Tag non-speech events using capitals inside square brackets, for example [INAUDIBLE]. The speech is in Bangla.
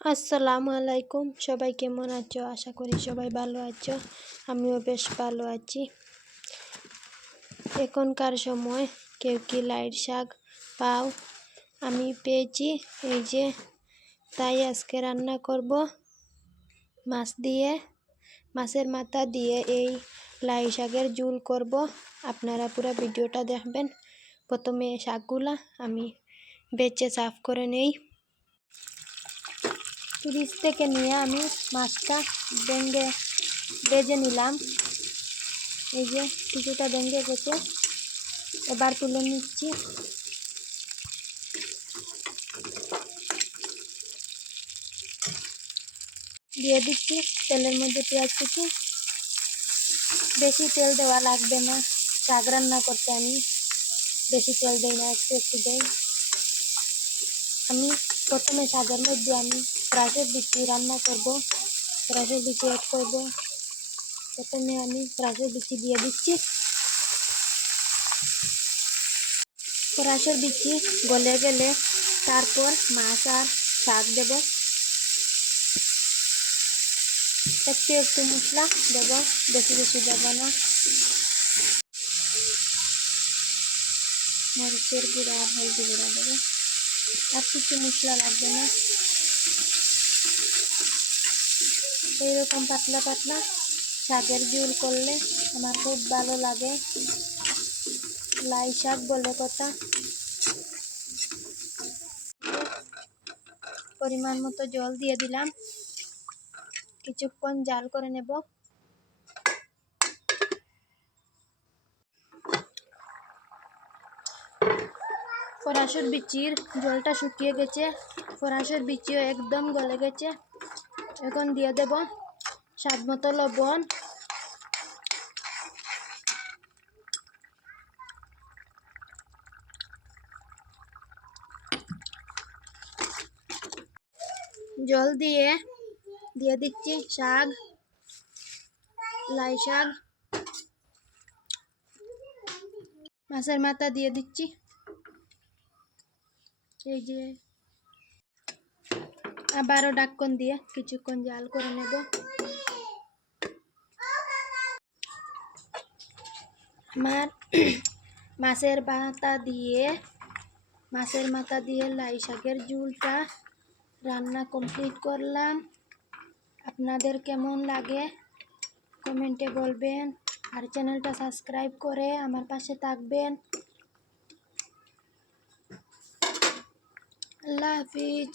আসসালামু আলাইকুম। সবাই কেমন আছো? আশা করি সবাই ভালো আছো। আমিও বেশ ভালো আছি। এখনকার সময় কেউ কি লাইট শাক পাও? আমি পেয়েছি। এই যে, তাই আজকে রান্না করব। মাছ দিয়ে, মাছের মাথা দিয়ে এই লাই শাকের জুল করব। আপনারা পুরো ভিডিওটা দেখবেন। প্রথমে শাকগুলা আমি বেচে সাফ করে নেই। ফ্রিজ থেকে নিয়ে আমি মাছটা ভেঙে বেজে নিলাম। এই যে কিছুটা ভেঙে গেছে, এবার তুলে নিচ্ছি। দিয়ে দিচ্ছি তেলের মধ্যে পেঁয়াজ কুচি। বেশি তেল দেওয়া লাগবে না, শাক রান্না করতে আমি বেশি তেল দেই না, একটু একটু দেই। আমি প্রথমে শাকের মধ্যে আমি রাসের বিচি রান্না করব রাসের বিচি অ্যাড করব প্রথমে আমি রাসের বিচি দিয়ে দিচ্ছি রাসের বিচি গলে গেলে তারপর মাছ আর শাক দেব একটু একটু মশলা দেব বেশি বেশি দেব না মরিচের গুঁড়া আর হলদি গুঁড়া দেবো আর কিছু মশলা লাগবে না এইরকম পাতলা পাতলা শাকের ঝুল করলে আমার খুব ভালো লাগে। লাই শাক বলে কথা। পরিমাণ মতো জল দিয়ে দিলাম। কিছুক্ষণ জাল করে নেব। ফরাসের বিচির জলটা শুকিয়ে গেছে। ফরাসের বিচিও একদম গলে গেছে। এখন দিয়ে দেব স্বাদ মতো লবণ। জল দিয়ে দিয়ে দিচ্ছি শাক, লাই শাক। মাছের মাথা দিয়ে দিচ্ছি। এই যে আবারও ডাক্কন দিয়ে কিছুক্ষণ জাল করে নেব। আমার [CLEARS THROAT] মাছের মাথা দিয়ে, মাছের মাথা দিয়ে লাই শাকের ঝুলটা রান্না কমপ্লিট করলাম। আপনাদের কেমন লাগে কমেন্টে বলবেন আর চ্যানেলটা সাবস্ক্রাইব করে আমার পাশে থাকবেন। আল্লাহ হাফিজ।